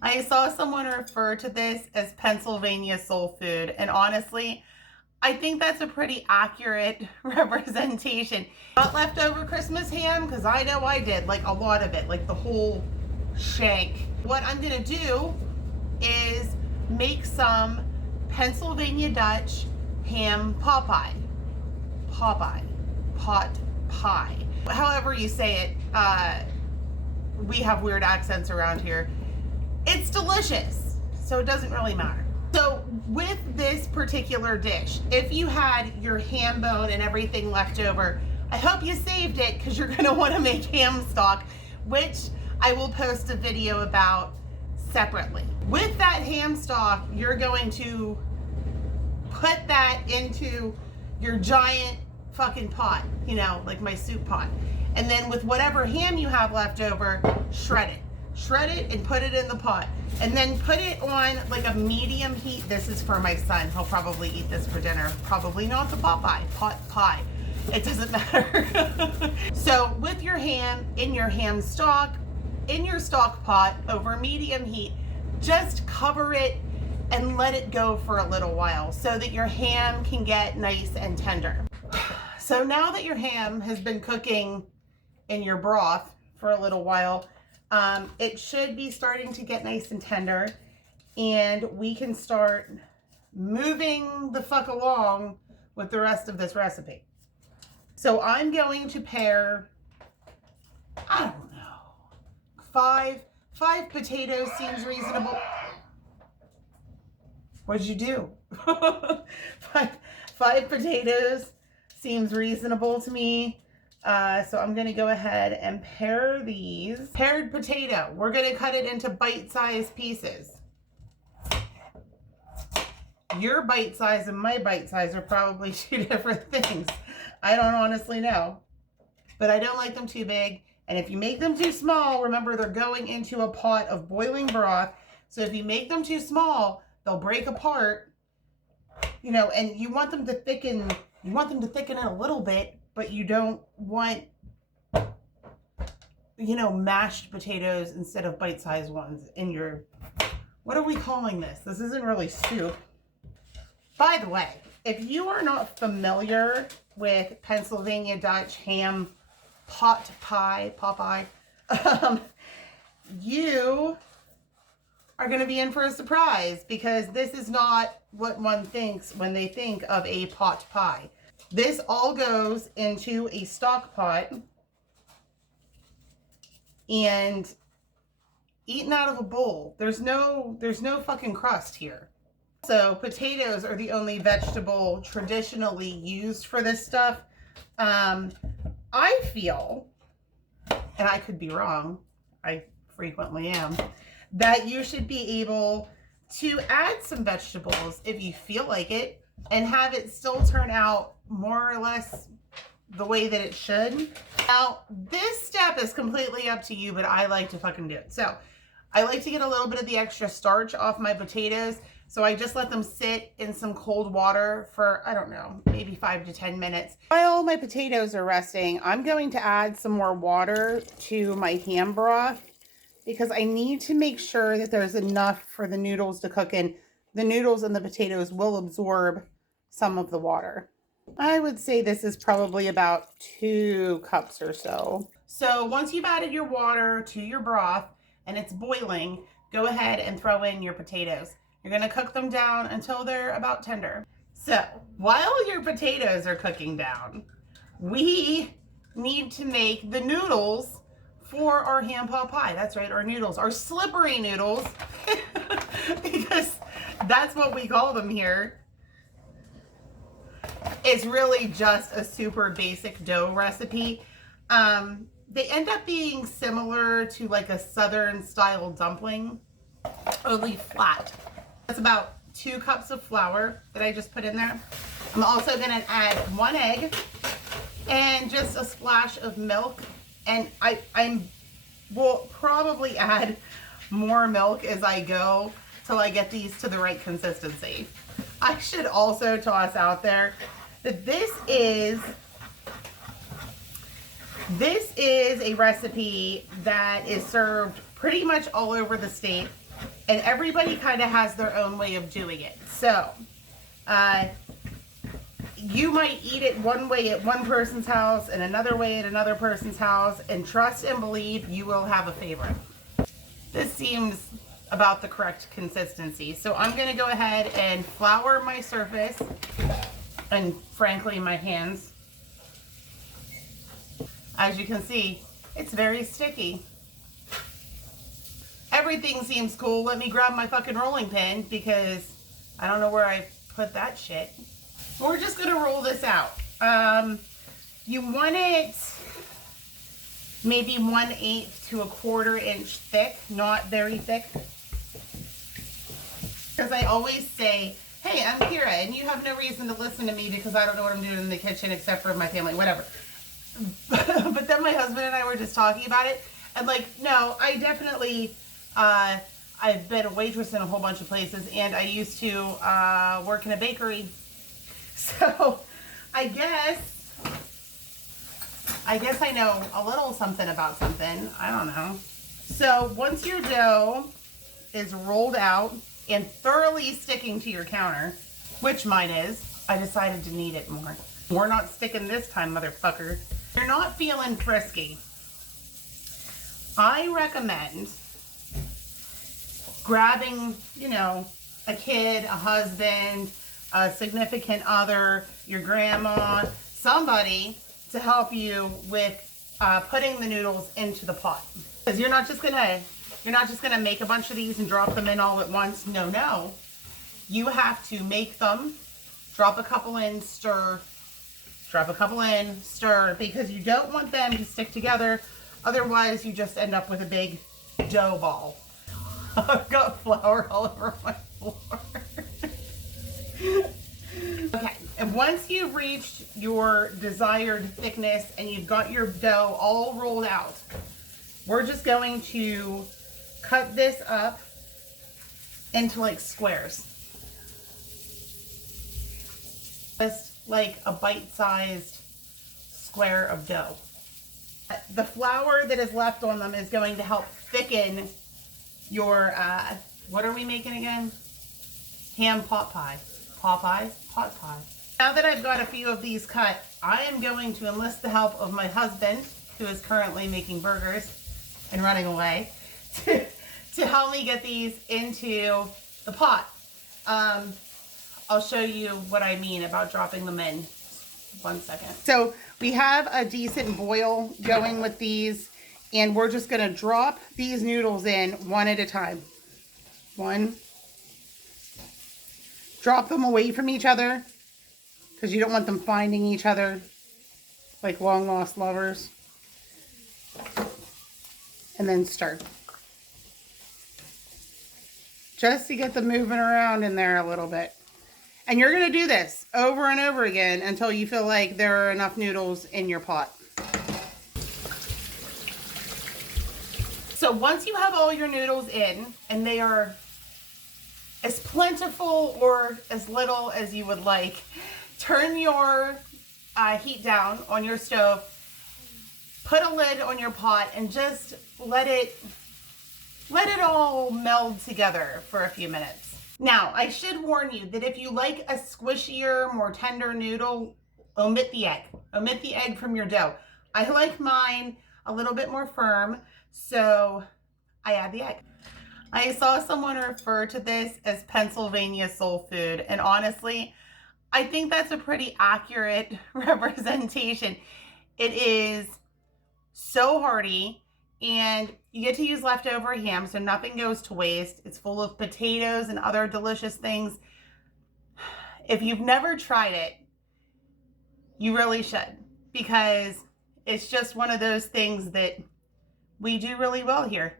I saw someone refer to this as Pennsylvania soul food, and honestly, I think that's a pretty accurate representation. Got leftover Christmas ham? Because I know I did, like a lot of it, like the whole shank. What I'm gonna do is make some Pennsylvania Dutch ham pot pie. Popeye. Pot pie. However you say it, we have weird accents around here. It's delicious, so it doesn't really matter. So with this particular dish, if you had your ham bone and everything left over, I hope you saved it because you're gonna want to make ham stock, which I will post a video about separately. With that ham stock, you're going to put that into your giant fucking pot, you know, like my soup pot. And then with whatever ham you have left over, shred it. Shred it and put it in the pot. And then put it on like a medium heat. This is for my son. He'll probably eat this for dinner. Probably not the pot pie. It doesn't matter. So with your ham in your ham stock, in your stock pot over medium heat, just cover it and let it go for a little while so that your ham can get nice and tender. So now that your ham has been cooking in your broth for a little while, it should be starting to get nice and tender, and we can start moving the fuck along with the rest of this recipe. So I'm going to pair, I don't know, five potatoes seems reasonable. What'd you do? five potatoes seems reasonable to me. So I'm gonna go ahead and pair these. Paired potato, we're gonna cut it into bite-sized pieces. Your bite size and my bite size are probably two different things. I don't honestly know, but I don't like them too big. And if you make them too small, remember they're going into a pot of boiling broth. So if you make them too small, they'll break apart, you know, and you want them to thicken, it a little bit, but you don't want, you know, mashed potatoes instead of bite-sized ones in your, what are we calling this? This isn't really soup. By the way, if you are not familiar with Pennsylvania Dutch ham pot pie, you are going to be in for a surprise, because this is not what one thinks when they think of a pot pie. This all goes into a stock pot and eaten out of a bowl. There's no fucking crust here. So potatoes are the only vegetable traditionally used for this stuff. I feel, and I could be wrong, I frequently am, that you should be able to add some vegetables if you feel like it and have it still turn out more or less the way that it should. Now, this step is completely up to you, but I like to fucking do it. So I like to get a little bit of the extra starch off my potatoes. So I just let them sit in some cold water for, I don't know, maybe 5 to 10 minutes. While my potatoes are resting, I'm going to add some more water to my ham broth, because I need to make sure that there's enough for the noodles to cook in. The noodles and the potatoes will absorb some of the water. I would say this is probably about 2 cups or so. So once you've added your water to your broth and it's boiling, go ahead and throw in your potatoes. You're going to cook them down until they're about tender. So while your potatoes are cooking down, we need to make the noodles for our ham pot pie. That's right, our noodles, our slippery noodles, because that's what we call them here. It's really just a super basic dough recipe. They end up being similar to like a southern style dumpling, only flat. That's about 2 cups of flour that I just put in there. I'm also gonna add 1 egg and just a splash of milk. And I will probably add more milk as I go till I get these to the right consistency. I should also toss out there that this is a recipe that is served pretty much all over the state. And everybody kind of has their own way of doing it. So, you might eat it one way at one person's house and another way at another person's house, and trust and believe you will have a favorite. This seems about the correct consistency. So I'm going to go ahead and flour my surface and frankly my hands. As you can see, it's very sticky. Everything seems cool. Let me grab my fucking rolling pin because I don't know where I put that shit. We're just going to roll this out. You want it maybe 1/8 to 1/4 inch thick, not very thick. Because I always say, hey, I'm Kira, and you have no reason to listen to me because I don't know what I'm doing in the kitchen except for my family, whatever. But then my husband and I were just talking about it, and like, no, I definitely, I've been a waitress in a whole bunch of places, and I used to work in a bakery. So I guess I know a little something about something. I don't know. So once your dough is rolled out and thoroughly sticking to your counter, which mine is, I decided to knead it more. We're not sticking this time, motherfucker. You're not feeling frisky. I recommend grabbing, you know, a kid, a husband, a significant other, your grandma, somebody to help you with putting the noodles into the pot. Because you're not just gonna make a bunch of these and drop them in all at once. No. You have to make them, drop a couple in, stir, drop a couple in, stir, because you don't want them to stick together. Otherwise, you just end up with a big dough ball. I've got flour all over my floor. Okay, and once you've reached your desired thickness and you've got your dough all rolled out, we're just going to cut this up into like squares. Just like a bite-sized square of dough. The flour that is left on them is going to help thicken your, what are we making again? Ham pot pie. Pot pie? Now that I've got a few of these cut, I am going to enlist the help of my husband, who is currently making burgers and running away, to help me get these into the pot. I'll show you what I mean about dropping them in. 1 second. So we have a decent boil going with these, and we're just going to drop these noodles in one at a time. One. Drop them away from each other because you don't want them finding each other like long lost lovers. And then stir. Just to get them moving around in there a little bit. And you're going to do this over and over again until you feel like there are enough noodles in your pot. So once you have all your noodles in, and they are as plentiful or as little as you would like, turn your heat down on your stove, put a lid on your pot, and just let it all meld together for a few minutes. Now, I should warn you that if you like a squishier, more tender noodle, omit the egg. Omit the egg from your dough. I like mine a little bit more firm, so I add the egg. I saw someone refer to this as Pennsylvania soul food, and honestly, I think that's a pretty accurate representation. It is so hearty, and you get to use leftover ham, so nothing goes to waste. It's full of potatoes and other delicious things. If you've never tried it, you really should, because it's just one of those things that we do really well here.